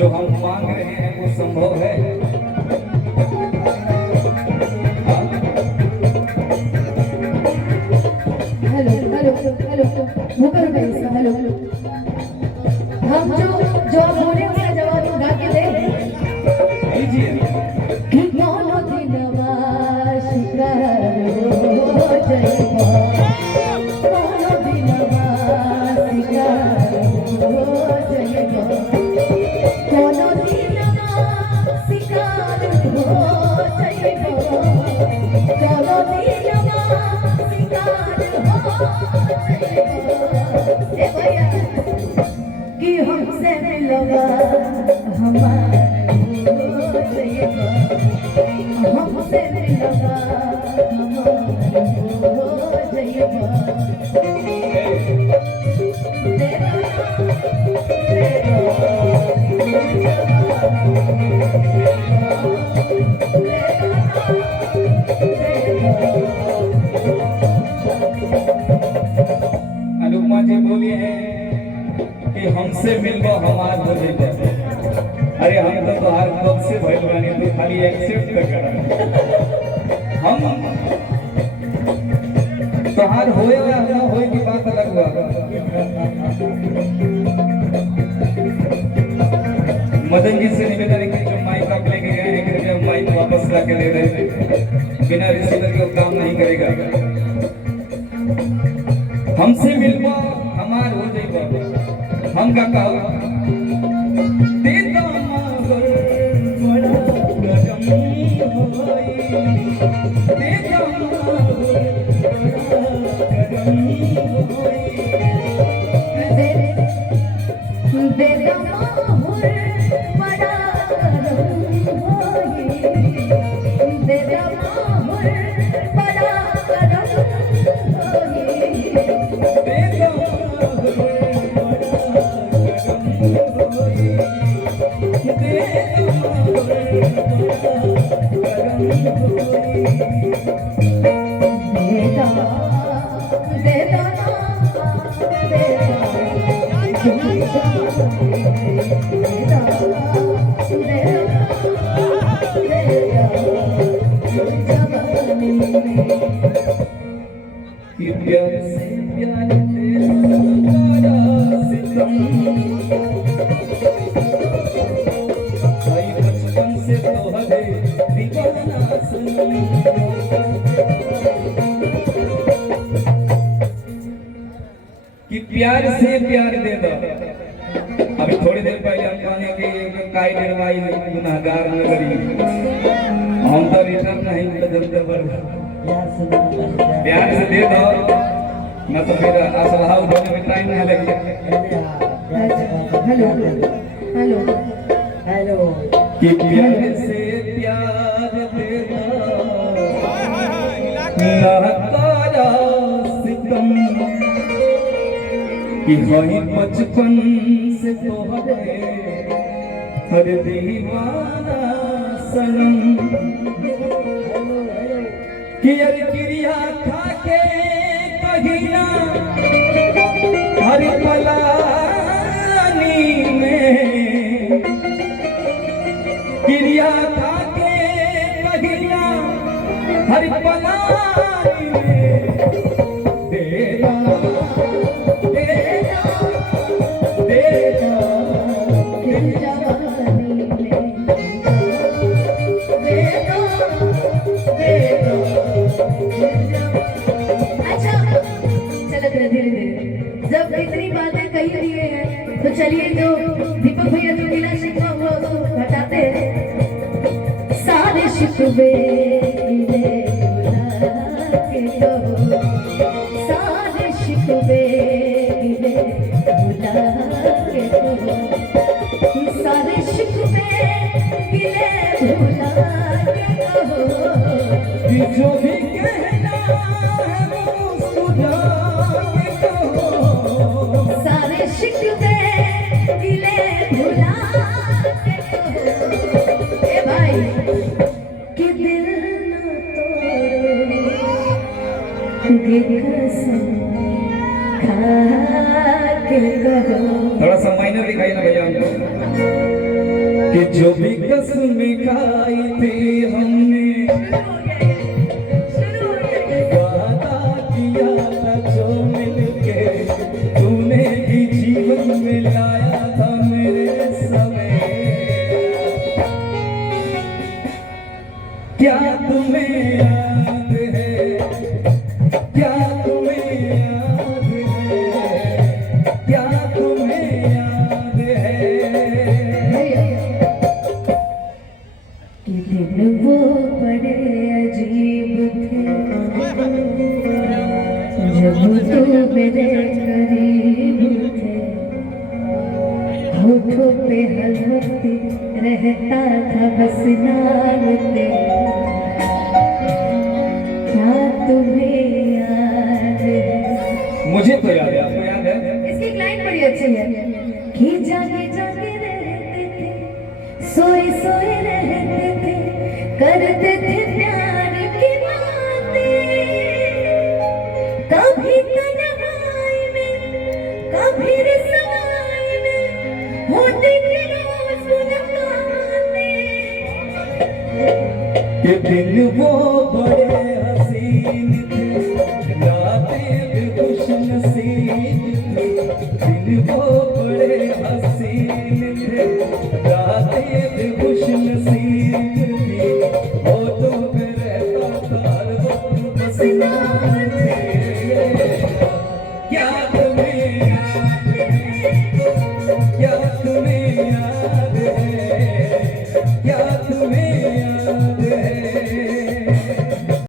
जो हम मांग रहे हैं वो संभव है। हेलो हेलो हेलो वो करो भाई इसका हेलो हम जो आप बोले उसका जवाब हम गा के दे लीजिए। कि कौन दिनवा शिकार हो जाएगा कौन दिनवा शिकार हो जाएगा कौन दिनवा शिकार हो जाएगा कौन दिनवा शिकार कि हमसे मिलवा हमारे हो जाएगा हमसे मिलवा हमारे हो जाएगा अनुपमा जी बोली है कि हमसे मिलवा हमार हो जाएगा। अरे हम तो हर कब से भइल बानी तो खाली एक्सेप्ट कर हम तोहार होए या ना होए की बात अलग हुआ। मदन जी से निवेदन है कि जो माइक आप लेके गए हैं कृपया माइक वापस ला के ले रहे थे। बिना रिसीवर के काम नहीं करेगा। हमसे मिलवा हमार हो जाएगा हम का कहा देता मगर बड़ा गरम होई देता मगर बड़ा गरम होई देता माहौल बड़ा गरम होई देता माहौल बड़ा गरम होई देता प्यार से प्यार तेरा सितम बचपन से तोहरे दीवाना सनम कि प्यार से प्यार दे दो। अभी थोड़ी देर पहले हम कहने कि काई डरवाई गुनाहगार नगरी हम तो रिटर्न नहीं बदलते पर प्यार से दे दो न तो फिर असलाह उठाने में टाइम नहीं लगेगा। हेलो हेलो हेलो कि प्यार से प्यार दे दो ना तारा सितम कि वही बचपन से तोहरे हर दीवाना सनम कि यार क्रिया खा के कहिना हर पलानी में क्रिया खा के कहिना हर पलानी में देना देना देना अच्छा चलो धीरे धीरे जब इतनी बातें कही दिए हैं तो चलिए जो दीपक भैया जो गिला शिकवा हुआ उसको हटाते हैं सारे शिकवे गिले भुला के दो सारे शिकवे गिले भुला के दो सारे शिकवे गिले भुला के दो जो भी कहना है मुस्कुरा के कहो सारे शिकवे गिले भुला के कहो ए भाई कि दिल न तोड़ो कि कसम खा के कहो थोड़ा सा माइनर दिखाइए ना भैया हमको। जो भी कसमें खाई थी हमने, वादा किया था जो मिलके तूने भी जीवन में लाया था मेरे समय। क्या तुम्हें याद है, क्या तुम्हें याद है, क्या तुम्हें याद है कि दिन वो बड़े अजीब थे जब तू मेरे करीब थे। होठों पे हलवते रहता था बस नाम तेरा। क्या तुम्हें याद है? मुझे तो याद है, आपको याद है? इसकी एक लाइन बड़ी अच्छी है कि जागे जागे रहते थे, सोए सोए रहते थे, करते थे प्यार की बातें। कभी तन्हाई में, कभी रसवाई में, होती थी रोज मुलाकातें। कि दिन वो बड़े हसीन थे